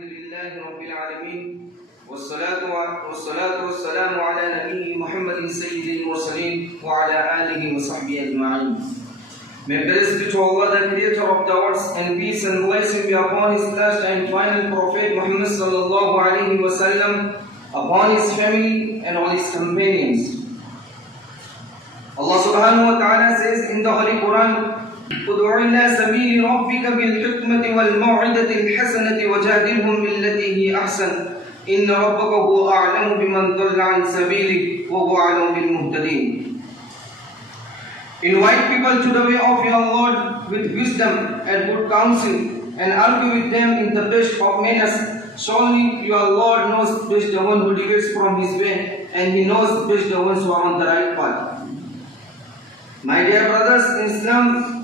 الحمد لله رب العالمين والصلاة والسلام على نبي محمد سيد المرسلين وعلى آله وصحبه أجمعين. May praise be to Allah, the Creator of the worlds, and peace and blessing be upon His last and final Prophet Muhammad sallallahu alaihi wasallam, upon his family and all his companions. Allah subhanahu wa ta'ala says in the Holy Quran, ادع إلى سبيل ربك بالحكمة والموعظة الحسنة وجادلهم بالتي هي أحسن إن ربك هو أعلم بمن ضل عن سبيله وهو أعلم بالمهتدين. Invite people to the way of your Lord with wisdom and good counsel, and argue with them in the best of manners. Surely your Lord knows best the one who deviates from his way, and He knows best the ones who are on the right path. My dear brothers in Islam,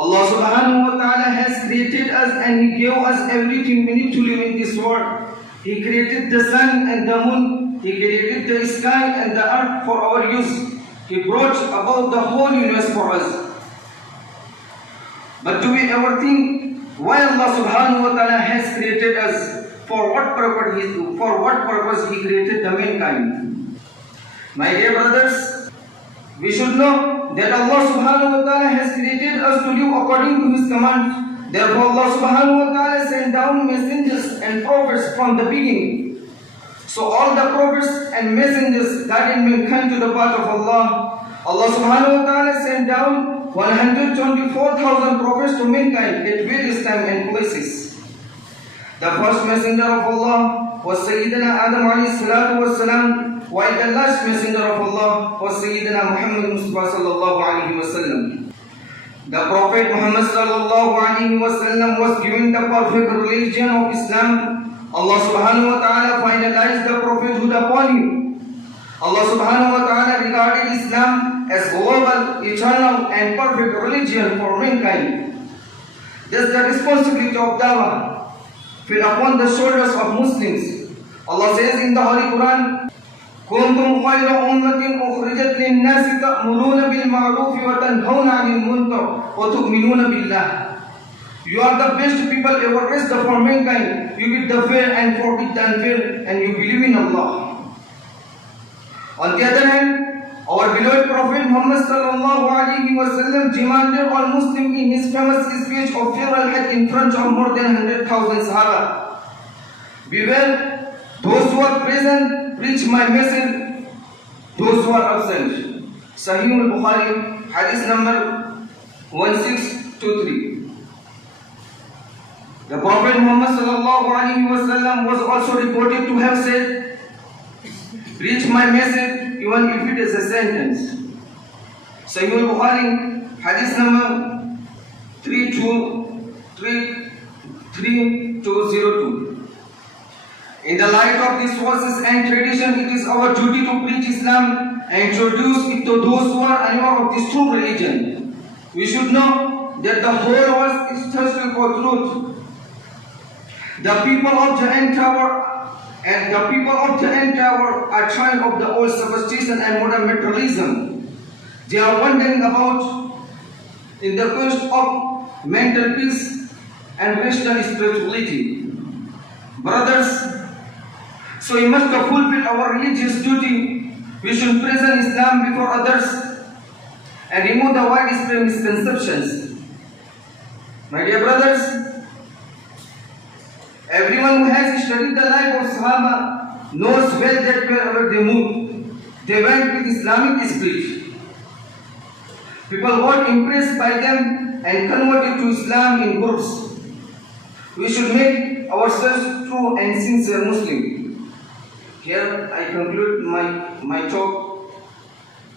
Allah subhanahu wa ta'ala has created us and He gave us everything we need to live in this world. He created the sun and the moon. He created the sky and the earth for our use. He brought about the whole universe for us. But do we ever think why Allah subhanahu wa ta'ala has created us? For what purpose He created the mankind? My dear brothers, we should know that Allah subhanahu wa ta'ala has created us to live according to His command. Therefore Allah subhanahu wa ta'ala sent down messengers and prophets from the beginning. So all the prophets and messengers guided mankind to the path of Allah. Allah subhanahu wa ta'ala sent down 124,000 prophets to mankind at various times and places. The first messenger of Allah was Sayyidina Adam alayhi salatu was salam, while the last messenger of Allah was Sayyidina Muhammad Mustafa sallallahu alayhi wa sallam. The Prophet Muhammad sallallahu alayhi wa sallam was given the perfect religion of Islam. Allah subhanahu wa ta'ala finalized the prophethood upon him. Allah subhanahu wa ta'ala regarded Islam as global, eternal and perfect religion for mankind. Thus the responsibility of dawah fell upon the shoulders of Muslims. Allah says in the Holy Quran, كنتم خير أمة أخرجت للناس تأمرون بالمعروف وتنهون عن المنكر وتؤمنون بالله. You are the best people ever raised for mankind. You give the fair and forbid the unfair, and you believe in Allah. On the other hand, our beloved Prophet Muhammad sallallahu alaihi wasallam demanded all Muslims in his famous speech of farewell hajj in front of more than 100,000 Sahaba. Beware, those who are present preach my message, those who are absent. Sahih al-Bukhari, hadith number 1623. The Prophet Muhammad sallallahu alaihi wasallam was also reported to have said, preach my message even if it is a sentence. Sahih al-Bukhari, hadith number 3202. In the light of these verses and tradition, it is our duty to preach Islam and introduce it to those who are unaware of this true religion. We should know that the whole world is thirsty for truth. The people of the entire world are tired of the old superstition and modern materialism. They are wandering about in the quest of mental peace and Western spirituality. Brothers, so we must fulfill our religious duty. We should present Islam before others and remove the widespread misconceptions. My dear brothers, everyone who has studied the life of Sahaba knows well that wherever they moved, they went with Islamic spirit. People got impressed by them and converted to Islam in groups. We should make ourselves true and sincere Muslim. Here I conclude my talk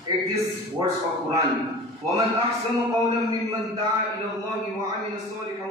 at these words of Quran. وَمَنْ أَحْسَنُ قَوْلًا مِمَّنْ دَعَا إِلَى اللَّهِ وَعَمِلَ صَالِحًا